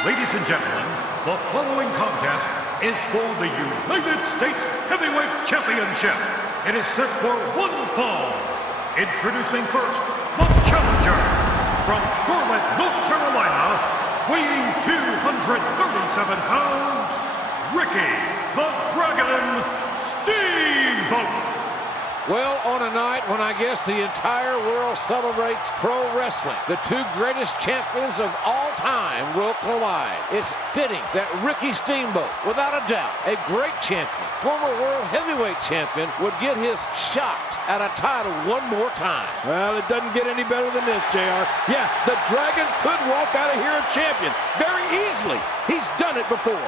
Ladies and gentlemen, the following contest is for the United States Heavyweight Championship. It is set for one fall. Introducing first, the challenger from Charlotte, North Carolina, weighing 237 pounds, Ricky the Dragon Steamboat. Well, on a night when I guess the entire world celebrates pro wrestling, the two greatest champions of all time will collide. It's fitting that Ricky Steamboat, without a doubt, a great champion, former world heavyweight champion, would get his shot at a title one more time. Well, it doesn't get any better than this, JR. Yeah, the Dragon could walk out of here a champion very easily. He's done it before.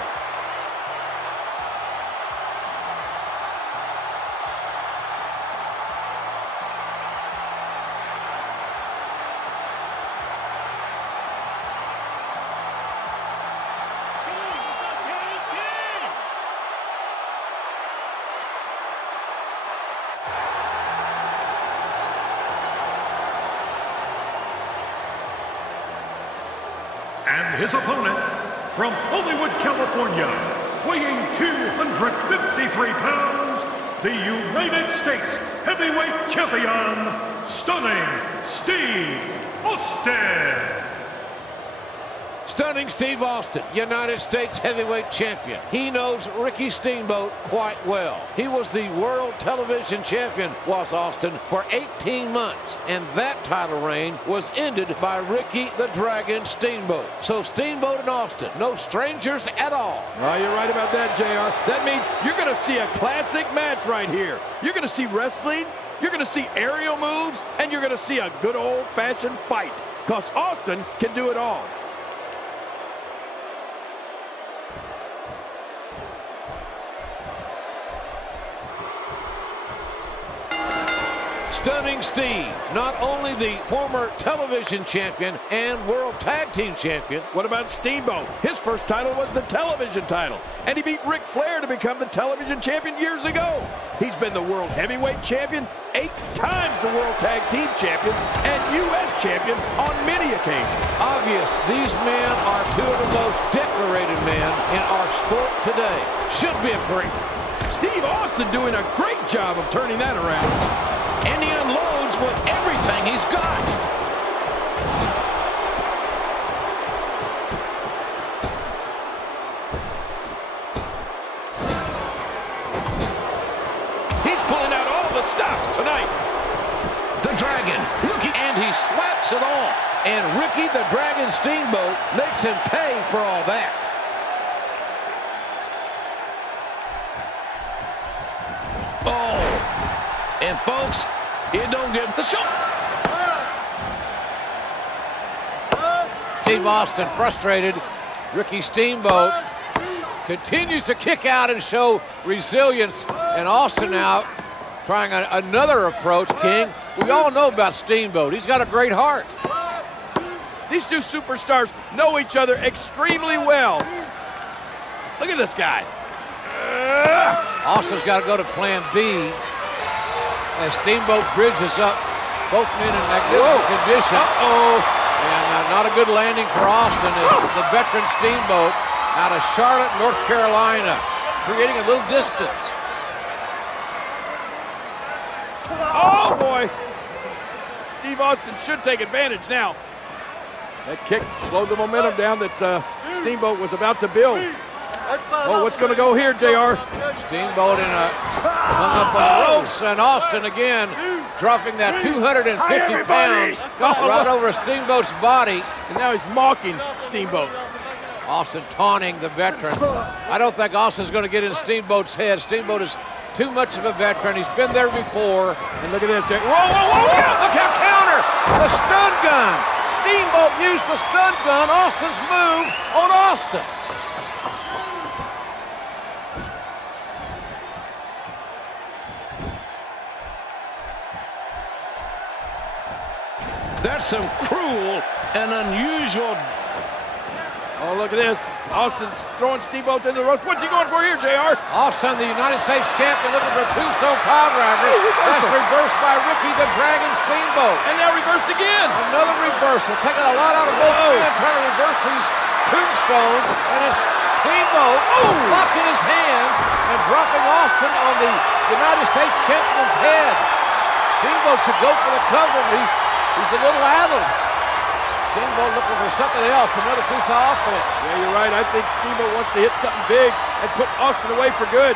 And his opponent, from Hollywood, California, weighing 253 pounds, the United States Heavyweight Champion, Stunning Steve Austin. Stunning Steve Austin, United States Heavyweight Champion. He knows Ricky Steamboat quite well. He was the World Television Champion, was Austin, for 18 months. And that title reign was ended by Ricky the Dragon Steamboat. So Steamboat and Austin, no strangers at all. Oh, you're right about that, JR. That means you're going to see a classic match right here. You're going to see wrestling, you're going to see aerial moves, and you're going to see a good old-fashioned fight. Because Austin can do it all. Stunning Steve, not only the former television champion and world tag team champion. What about Steamboat? His first title was the television title, and he beat Ric Flair to become the television champion years ago. He's been the world heavyweight champion, 8 times the world tag team champion, and U.S. champion on many occasions. Obvious, these men are two of the most decorated men in our sport today. Should be a great one. Steve Austin doing a great job of turning that around. And he unloads with everything he's got. He's pulling out all the stops tonight. The Dragon looking, and he slaps it on. And Ricky the Dragon Steamboat makes him pay for all that. Oh, and folks, it don't get the shot. Steve Austin frustrated. Ricky Steamboat continues to kick out and show resilience. And Austin now trying another approach, King. We all know about Steamboat. He's got a great heart. These two superstars know each other extremely well. Look at this guy. Austin's got to go to plan B as Steamboat bridges up. Both men in magnificent condition. And not a good landing for Austin as the veteran Steamboat out of Charlotte, North Carolina, creating a little distance. Oh, boy. Steve Austin should take advantage now. That kick slowed the momentum down that Steamboat was about to build. Oh, what's going to go here, JR? Steamboat hung up on the ropes, and Austin again dropping that 250 pounds right over Steamboat's body. And now he's mocking Steamboat. Austin taunting the veteran. I don't think Austin's going to get in Steamboat's head. Steamboat is too much of a veteran. He's been there before. And look at this, JR. Whoa, whoa, whoa, whoa! Look how counter! The stun gun! Steamboat used the stun gun. Austin's move on Austin. That's some cruel and unusual. Oh, look at this. Austin's throwing Steamboat in the ropes. What's he going for here, JR? Austin, the United States champion, looking for a tombstone pile driver. That's reversed by Ricky the Dragon Steamboat. And now reversed again. Another reversal. Taking a lot out of both men, trying to reverse these tombstones, and it's Steamboat locking his hands and dropping Austin on the United States champion's head. Steamboat should go for the cover, but he's a little addled. Steamboat looking for something else, another piece of offense. Yeah, you're right. I think Steamboat wants to hit something big and put Austin away for good.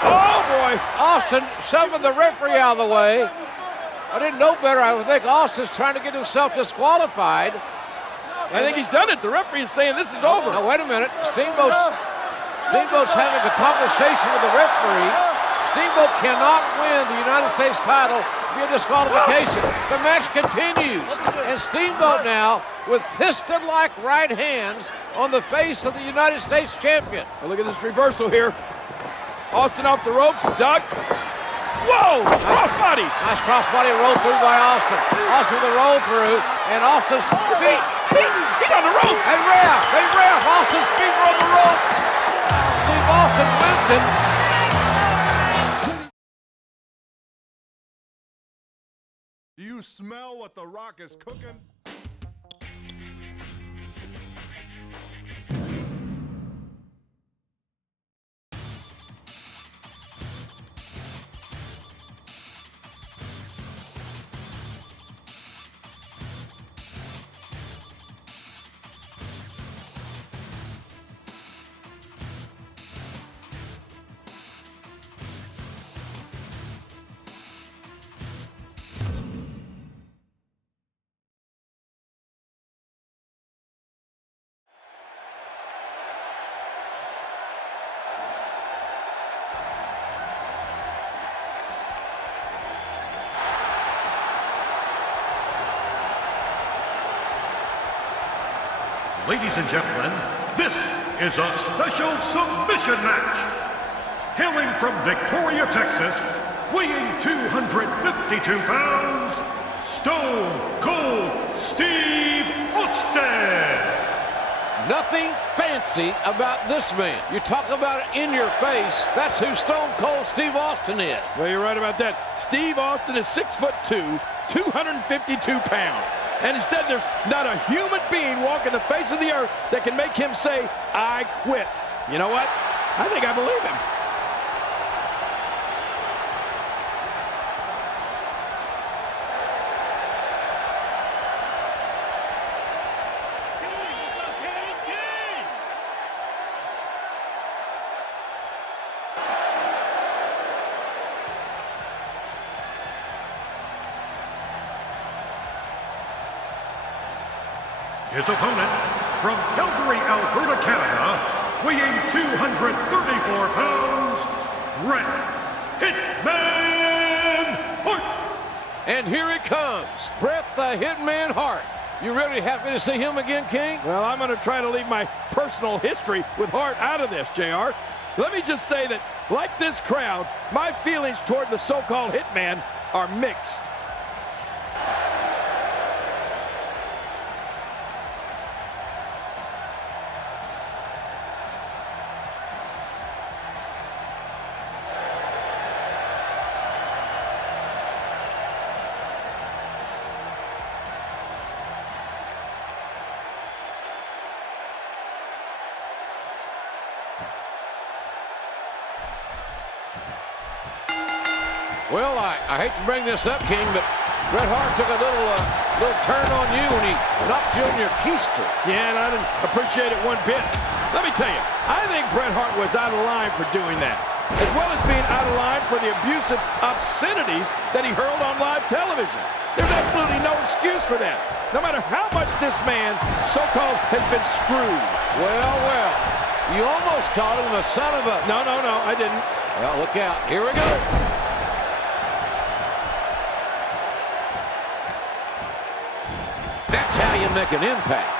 Oh, boy. Austin shoving the referee out of the way. I didn't know better. I would think Austin's trying to get himself disqualified. I think he's done it. The referee is saying this is over. Now, wait a minute. Steamboat's having a conversation with the referee. Steamboat cannot win the United States title via disqualification. The match continues. And Steamboat now with piston-like right hands on the face of the United States champion. Well, look at this reversal here. Austin off the ropes, duck. Whoa, crossbody. Nice crossbody roll through by Austin. Austin with a roll through, and Austin's feet on the ropes. Hey, ref, Austin's feet are on the ropes. Steve Austin wins it. Do you smell what The Rock is cooking? Ladies and gentlemen, this is a special submission match. Hailing from Victoria, Texas, weighing 252 pounds, Stone Cold Steve Austin. Nothing fancy about this man. You talk about it in your face, that's who Stone Cold Steve Austin is. Well, you're right about that. Steve Austin is 6'2", 252 pounds. And instead, there's not a human being walking the face of the earth that can make him say, I quit. You know what? I think I believe him. His opponent, from Calgary, Alberta, Canada, weighing 234 pounds, Bret Hitman Hart. And here he comes, Bret the Hitman Hart. You really happy to see him again, King? Well, I'm going to try to leave my personal history with Hart out of this, JR. Let me just say that, like this crowd, my feelings toward the so-called Hitman are mixed. Well, I hate to bring this up, King, but Bret Hart took a little turn on you when he knocked you on your keister. Yeah, and I didn't appreciate it one bit. Let me tell you, I think Bret Hart was out of line for doing that, as well as being out of line for the abusive obscenities that he hurled on live television. There's absolutely no excuse for that, no matter how much this man, so-called, has been screwed. Well, you almost called him a son of a... No, I didn't. Well, look out. Here we go. That's how you make an impact.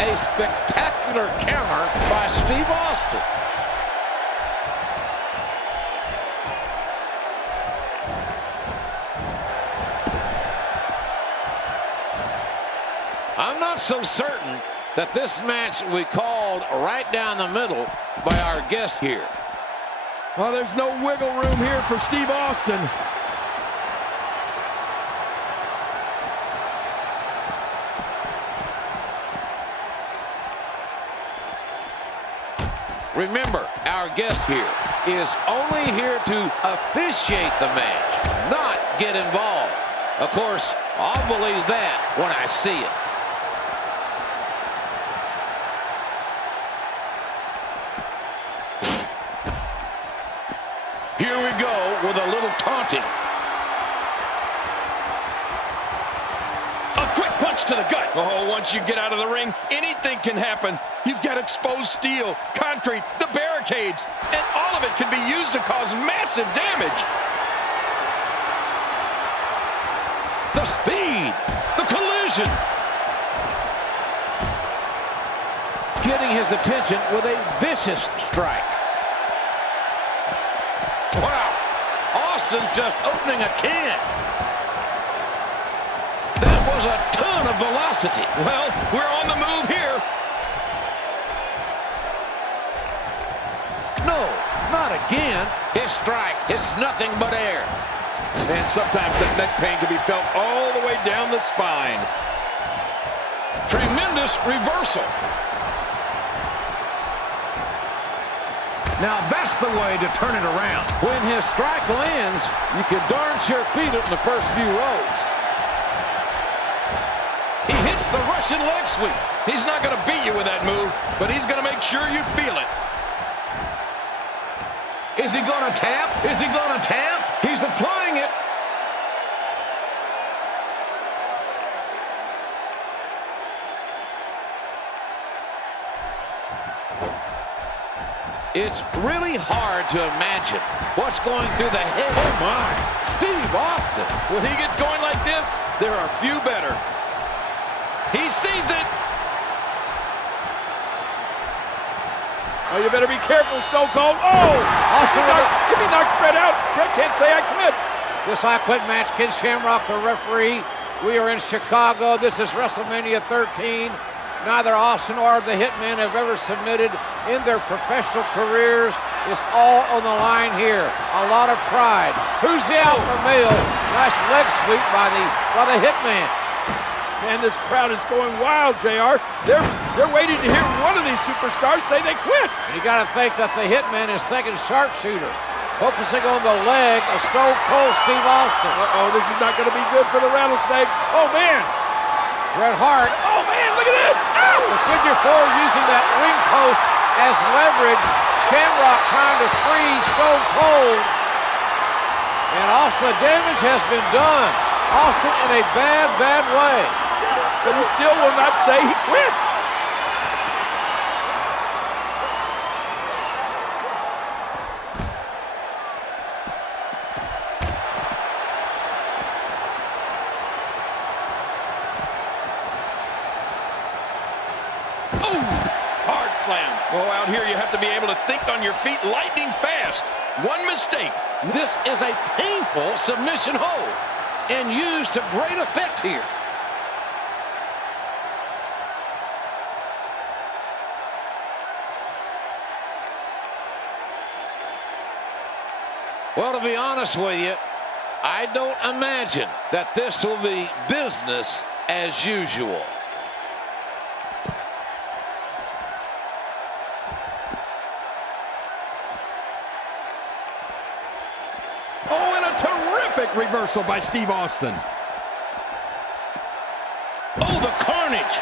A spectacular counter by Steve Austin. I'm not so certain that this match will be called right down the middle by our guest here. Well, there's no wiggle room here for Steve Austin. Remember, our guest here is only here to officiate the match, not get involved. Of course, I'll believe that when I see it. Here we go with a little taunting. A quick punch to the gut. Oh, once you get out of the ring, anything can happen. You've got exposed steel, concrete, the barricades, and all of it can be used to cause massive damage. The speed, the collision. Getting his attention with a vicious strike. Wow, Austin's just opening a can. That was a ton of velocity. Well, we're on the move here. No, not again. His strike, it's nothing but air. And sometimes that neck pain can be felt all the way down the spine. Tremendous reversal. Now that's the way to turn it around. When his strike lands, you can darn sure feel it in the first few rows. He hits the Russian leg sweep. He's not going to beat you with that move, but he's going to make sure you feel it. Is he going to tap? Is he going to tap? He's applying it. It's really hard to imagine what's going through the head. Oh, my. Steve Austin. When he gets going like this, there are few better. He sees it. Oh, you better be careful, Stone Cold. Oh! Austin if he knocks Brett out, Brett can't say I quit. This I Quit match, Ken Shamrock, the referee. We are in Chicago. This is WrestleMania 13. Neither Austin or the Hitman have ever submitted in their professional careers. It's all on the line here. A lot of pride. Who's the alpha male? Nice leg sweep by the Hitman. Man, this crowd is going wild, JR. They're waiting to hear one of these superstars say they quit. And you got to think that the Hitman is thinking sharpshooter, focusing on the leg of Stone Cold Steve Austin. Uh-oh, this is not going to be good for the Rattlesnake. Oh, man. Bret Hart. Oh, man, look at this. Ow! The figure four using that ring post as leverage. Shamrock trying to free Stone Cold. And Austin, the damage has been done. Austin in a bad, bad way. But he still will not say he quits. Hard slam. Oh, out here you have to be able to think on your feet lightning fast. One mistake. This is a painful submission hold and used to great effect here. Well, to be honest with you, I don't imagine that this will be business as usual. Oh, and a terrific reversal by Steve Austin. Oh, the carnage,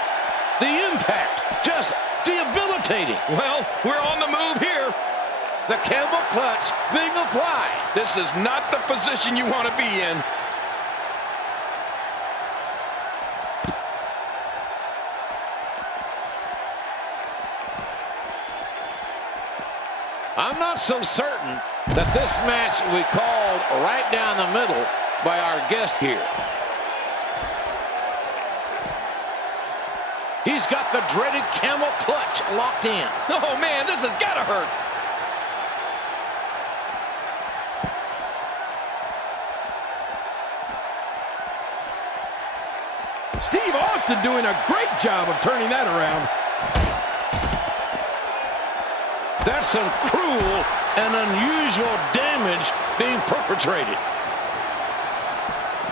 the impact, just debilitating. Well, we're on the move here. The camel clutch being applied. This is not the position you want to be in. I'm not so certain that this match will be called right down the middle by our guest here. He's got the dreaded camel clutch locked in. Oh, man, this has got to hurt. Steve Austin doing a great job of turning that around. That's some cruel and unusual damage being perpetrated.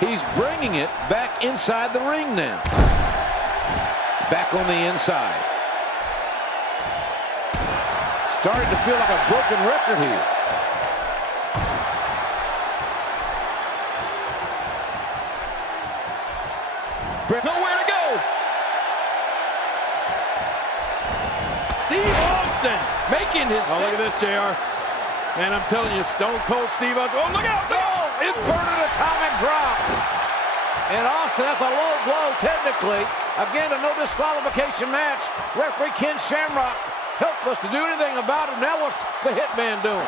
He's bringing it back inside the ring now. Back on the inside. Starting to feel like a broken record here. Nowhere to go. Steve Austin making his Oh, look at this, JR. Man, I'm telling you, Stone Cold Steve Austin. Oh, look out! Oh, inverted atomic drop. And Austin, that's a low blow technically. Again, a no disqualification match. Referee Ken Shamrock helpless to do anything about it. Now what's the Hitman doing?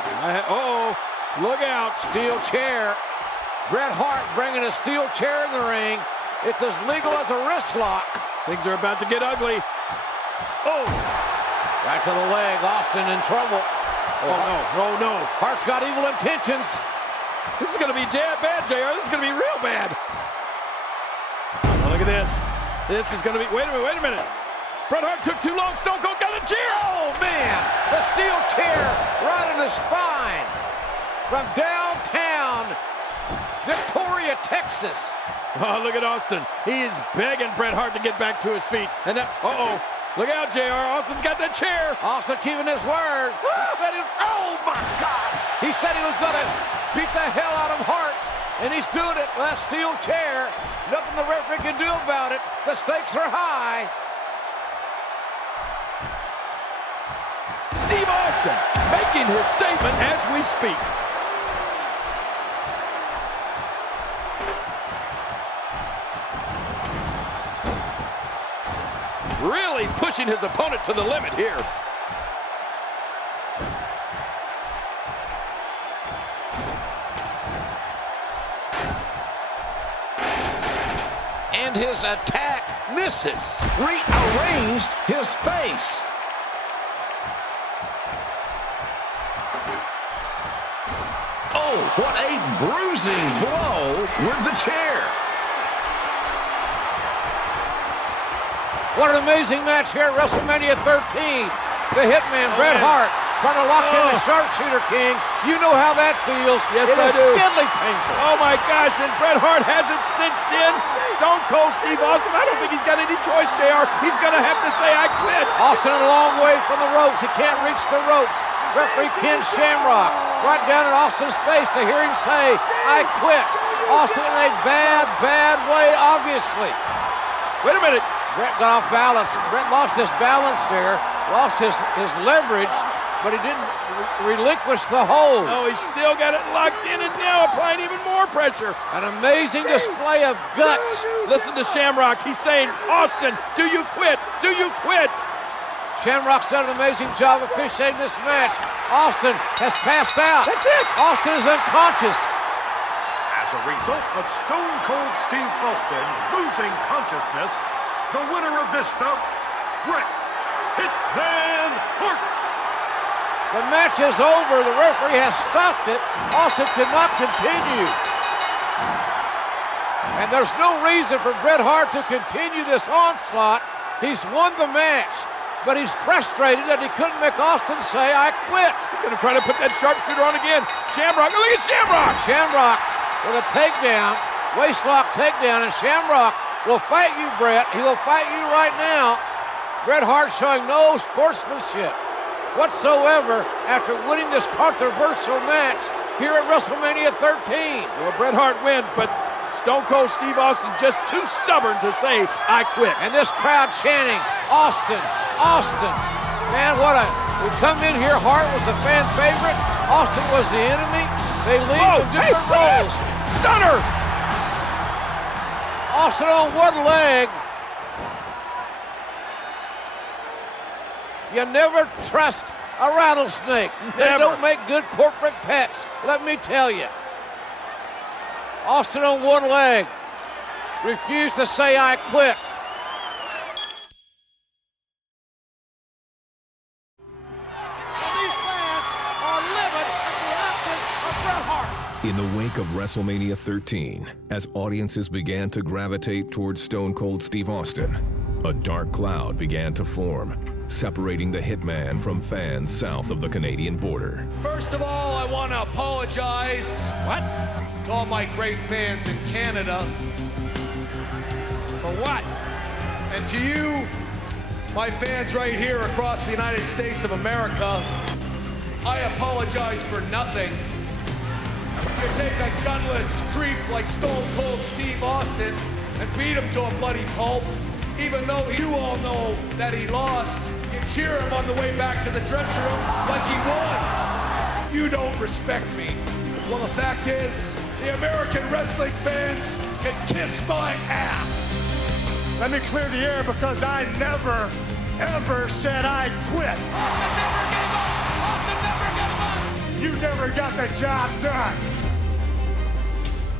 Look out. Steel chair. Bret Hart bringing a steel chair in the ring. It's as legal as a wrist lock. Things are about to get ugly. Oh. Right to the leg. Austin in trouble. Oh, no. Hart's got evil intentions. This is going to be bad, JR. This is going to be real bad. Oh, look at this. This is going to be... Wait a minute. Bret Hart took too long. Stone Cold got a chair. Oh, man. The steel chair right in the spine. From downtown Victoria, Texas. Oh, look at Austin. He is begging Bret Hart to get back to his feet. And that... Look out, JR. Austin's got that chair. Austin keeping his word. Oh, my God. He said he was going to beat the hell out of Hart. And he's doing it with that steel chair. Nothing the referee can do about it. The stakes are high. Steve Austin making his statement as we speak. Really pushing his opponent to the limit here. And his attack misses. Rearranged his face. Oh, what a bruising blow with the chair. What an amazing match here at WrestleMania 13. The Hitman, Bret Hart, trying to lock in the Sharpshooter King. You know how that feels. Yes, it I is do. Deadly painful. Oh my gosh, and Bret Hart has it cinched in. Stone Cold Steve Austin, I don't think he's got any choice, JR. He's gonna have to say, I quit. Austin a long way from the ropes. He can't reach the ropes. Referee Ken Shamrock right down in Austin's face to hear him say, I quit. Austin in a bad way, obviously. Wait a minute. Bret got off balance. Bret lost his balance there, lost his leverage, but he didn't relinquish the hold. Oh, he's still got it locked in and now applying even more pressure. An amazing display of guts. Listen to Shamrock. He's saying, Austin, do you quit? Do you quit? Shamrock's done an amazing job of officiating this match. Austin has passed out. That's it. Austin is unconscious. As a result of Stone Cold Steve Austin losing consciousness, the winner of this bout, Bret Hitman Hart. The match is over. The referee has stopped it. Austin cannot continue. And there's no reason for Bret Hart to continue this onslaught. He's won the match, but he's frustrated that he couldn't make Austin say, I quit. He's going to try to put that sharpshooter on again. Shamrock, look at Shamrock. Shamrock with a takedown, waistlock takedown, and Shamrock will fight you, Bret. He will fight you right now. Bret Hart showing no sportsmanship whatsoever after winning this controversial match here at WrestleMania 13. Well, Bret Hart wins, but Stone Cold Steve Austin just too stubborn to say, I quit. And this crowd chanting, Austin, Austin. Man, we come in here, Hart was the fan favorite. Austin was the enemy. They leave in different roles. Stunner. Austin on one leg. You never trust a rattlesnake. They Never. don't make good corporate pets, let me tell you. Austin on one leg. Refused to say, I quit. These fans are livid at the absence of Bret Hart. In the wake of WrestleMania 13, as audiences began to gravitate towards Stone Cold Steve Austin, a dark cloud began to form. separating the Hitman from fans south of the Canadian border. First of all, I want to apologize. What? To all my great fans in Canada. For what? And to you, my fans right here across the United States of America, I apologize for nothing. You take a gutless creep like Stone Cold Steve Austin and beat him to a bloody pulp. Even though you all know that he lost, you cheer him on the way back to the dressing room like he won. You don't respect me. Well, the fact is, the American wrestling fans can kiss my ass. Let me clear the air because I never, ever said I'd quit. Austin never gave up. Austin never gave up. You never got the job done.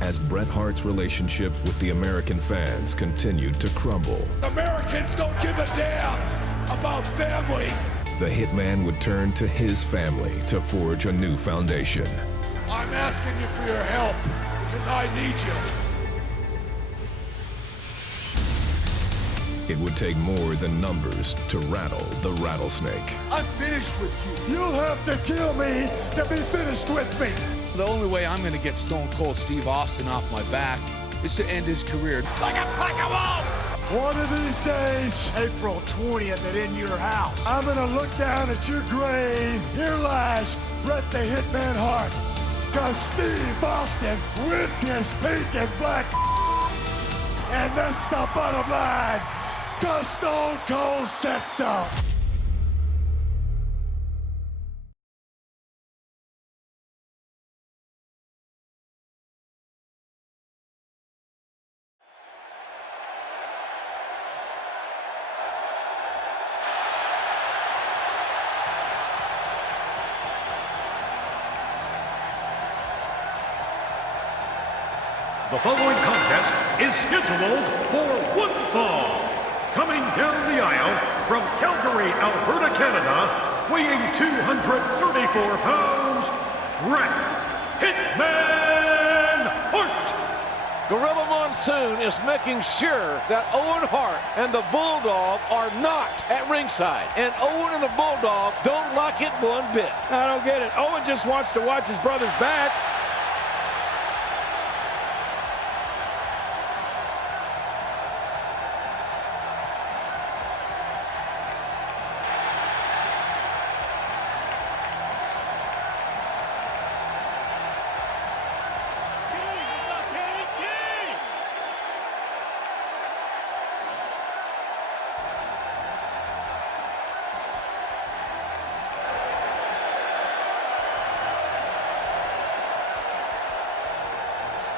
As Bret Hart's relationship with the American fans continued to crumble, Americans don't give a damn about family. the Hitman would turn to his family to forge a new foundation. I'm asking you for your help because I need you. It would take more than numbers to rattle the rattlesnake. I'm finished with you. You'll have to kill me to be finished with me. The only way I'm going to get Stone Cold Steve Austin off my back is to end his career. Like a pack of wolves. One of these days, April 20th at In Your House, I'm gonna look down at your grave. Here lies Bret the Hitman Hart. Cause Steve Austin whipped his pink and black. And that's the bottom line. Cause Stone Cold said so. The following contest is scheduled for one fall. Coming down the aisle from Calgary, Alberta, Canada, weighing 234 pounds, Bret Hitman Hart. Gorilla Monsoon is making sure that Owen Hart and the Bulldog are not at ringside. And Owen and the Bulldog don't like it one bit. I don't get it. Owen just wants to watch his brother's back.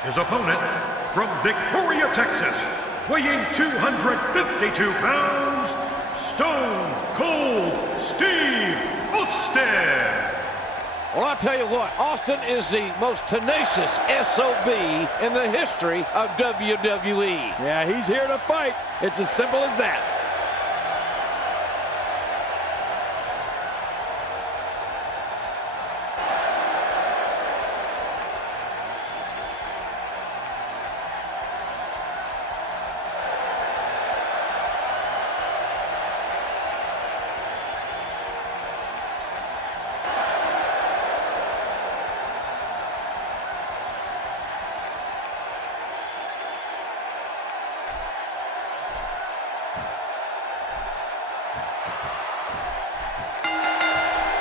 His opponent from Victoria, Texas, weighing 252 pounds, Stone Cold Steve Austin. Well, I'll tell you what, Austin is the most tenacious SOB in the history of WWE. Yeah, he's here to fight. It's as simple as that.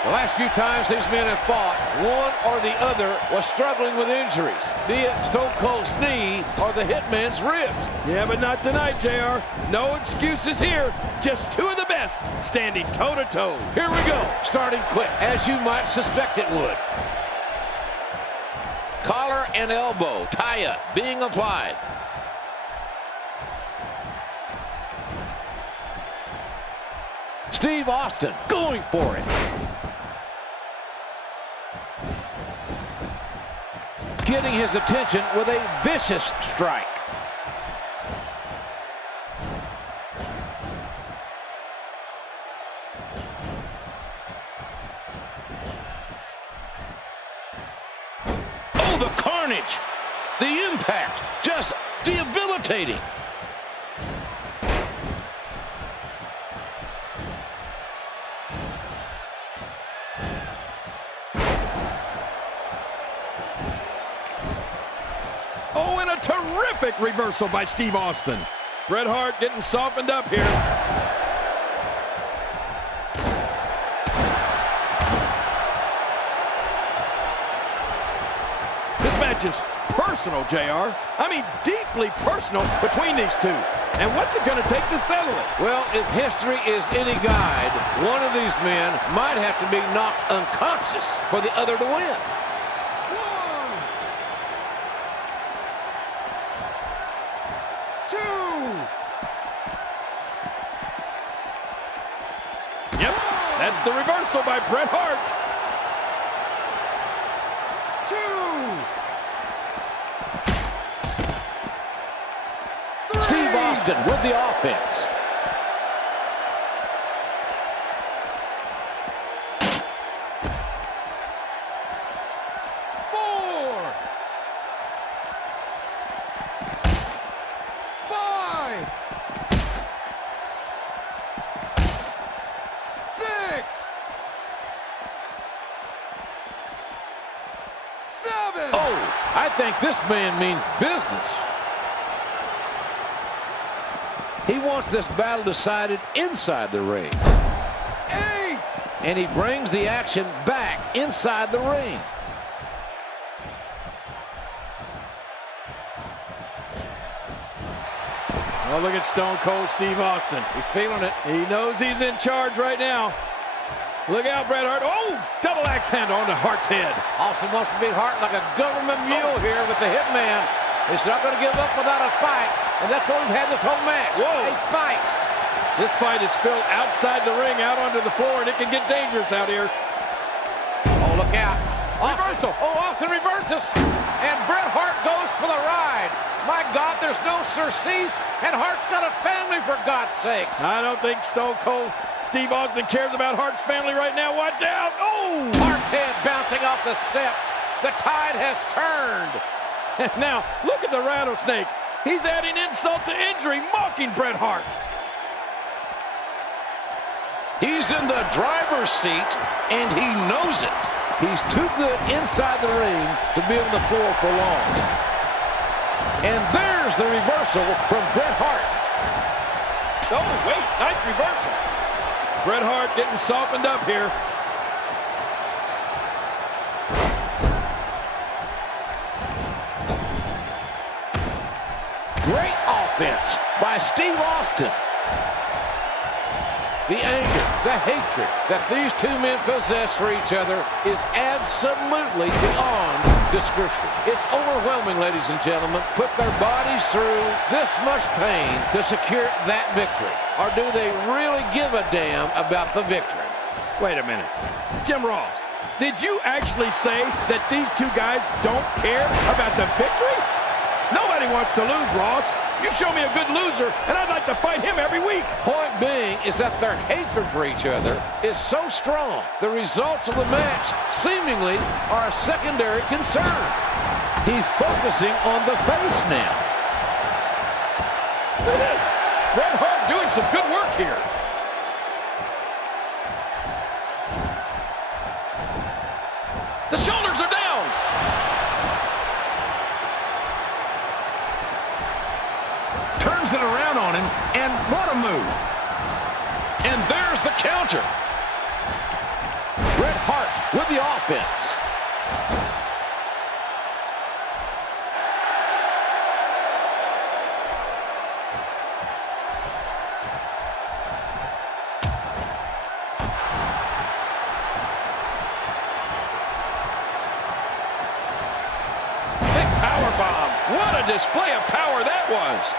The last few times these men have fought, one or the other was struggling with injuries, be it Stone Cold's knee or the Hitman's ribs. Yeah, but not tonight, JR. No excuses here. Just two of the best standing toe-to-toe. Here we go, starting quick, as you might suspect it would. Collar and elbow, tie-up being applied. Steve Austin going for it. Getting his attention with a vicious strike. Oh, the carnage, the impact, just debilitating. a terrific reversal by Steve Austin. Bret Hart getting softened up here. This match is personal, JR. I mean, deeply personal between these two. And what's it going to take to settle it? Well, if history is any guide, one of these men might have to be knocked unconscious for the other to win. Yep, that's the reversal by Bret Hart. Steve Austin with the offense. Oh, I think this man means business. He wants this battle decided inside the ring. 8! And he brings the action back inside the ring. Oh, look at Stone Cold Steve Austin. He's feeling it. He knows he's in charge right now. Look out, Bret Hart. Oh, double axe handle onto Hart's head. Austin wants to beat Hart like a government mule here with the hitman. He's not going to give up without a fight, and that's what we've had this whole match. Whoa. A fight. This fight is spilled outside the ring, out onto the floor, and it can get dangerous out here. Oh, look out. Reversal. Oh, Austin reverses, and Bret Hart goes for the ride. My God, there's no surcease, and Hart's got a family, for God's sakes. I don't think Stone Cold Steve Austin cares about Hart's family right now. Watch out. Oh! Hart's head bouncing off the steps. The tide has turned. And now, look at the rattlesnake. He's adding insult to injury, mocking Bret Hart. He's in the driver's seat, and he knows it. He's too good inside the ring to be on the floor for long. And there's the reversal from Bret Hart. Oh, wait, nice reversal. Bret Hart getting softened up here. Great offense by Steve Austin. The anger, the hatred that these two men possess for each other is absolutely beyond description. It's overwhelming, ladies and gentlemen. Put their bodies through this much pain to secure that victory. Or do they really give a damn about the victory? Wait a minute. Jim Ross, did you actually say that these two guys don't care about the victory? Nobody wants to lose, Ross. You show me a good loser, and I'd like to fight him every week. Point being is that their hatred for each other is so strong, the results of the match seemingly are a secondary concern. He's focusing on the face now. Look at this. Bret Hart doing some good work here. The shoulders are down. Turns it around on him, and what a move. And there's the counter. Bret Hart with the offense. Big power bomb. What a display of power that was.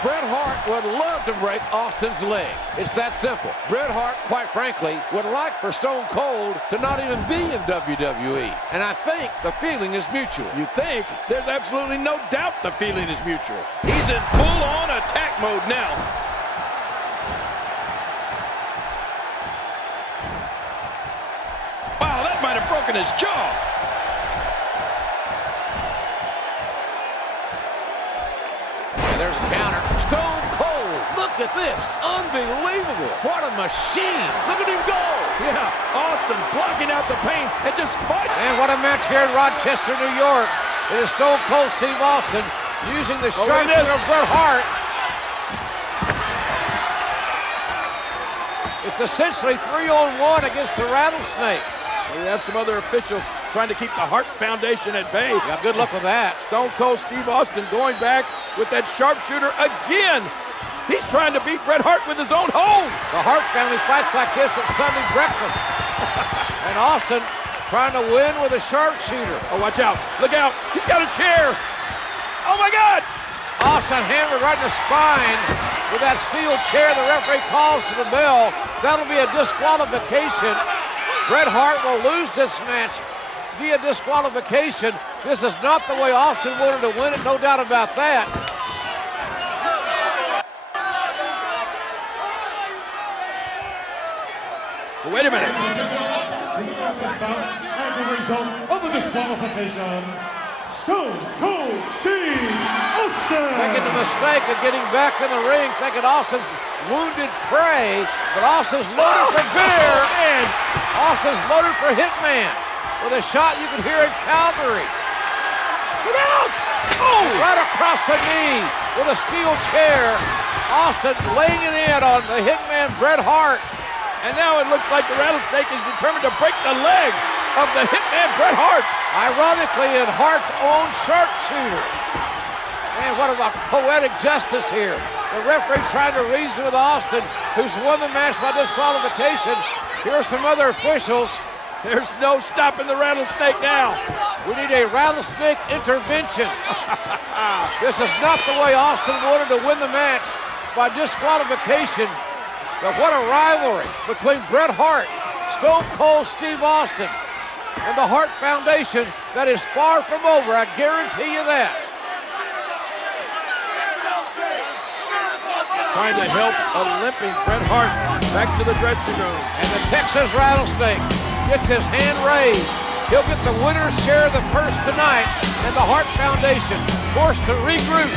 Bret Hart would love to break Austin's leg. It's that simple. Bret Hart, quite frankly, would like for Stone Cold to not even be in WWE. And I think the feeling is mutual. You think? There's absolutely no doubt the feeling is mutual. He's in full-on attack mode now. working his jaw. There's a counter. Stone Cold. Look at this. Unbelievable. What a machine. Look at him go. Yeah, Austin blocking out the pain and just fighting. And what a match here in Rochester, New York. It is Stone Cold Steve Austin using the sharpshooter of Bret Hart. It's essentially 3-on-1 against the Rattlesnake. We have some other officials trying to keep the Hart Foundation at bay. Yeah, good luck with that. Stone Cold Steve Austin going back with that sharpshooter again. He's trying to beat Bret Hart with his own hold. The Hart family fights like this at Sunday breakfast. And Austin trying to win with a sharpshooter. Oh, watch out. Look out. He's got a chair. Oh, my God. Austin hammered right in the spine with that steel chair. The referee calls to the bell. That'll be a disqualification. Bret Hart will lose this match via disqualification. This is not the way Austin wanted to win it, no doubt about that. Wait a minute. As a result of the disqualification, Stone Cold Steve Austin. Making the mistake of getting back in the ring, thinking Austin's wounded prey, but Austin's loaded for beer, and Austin's loaded for Hitman. With a shot you can hear in Calgary. Look out! Oh! Right across the knee with a steel chair. Austin laying it in on the Hitman Bret Hart. And now it looks like the Rattlesnake is determined to break the leg of the Hitman Bret Hart. Ironically, in Hart's own sharpshooter. Man, what about poetic justice here? The referee trying to reason with Austin, who's won the match by disqualification. Here are some other officials. There's no stopping the Rattlesnake now. We need a Rattlesnake intervention. This is not the way Austin wanted to win the match, by disqualification. But what a rivalry between Bret Hart, Stone Cold Steve Austin, and the Hart Foundation that is far from over, I guarantee you that. Trying to help a limping Bret Hart back to the dressing room. And the Texas Rattlesnake gets his hand raised. He'll get the winner's share of the purse tonight, and the Hart Foundation forced to regroup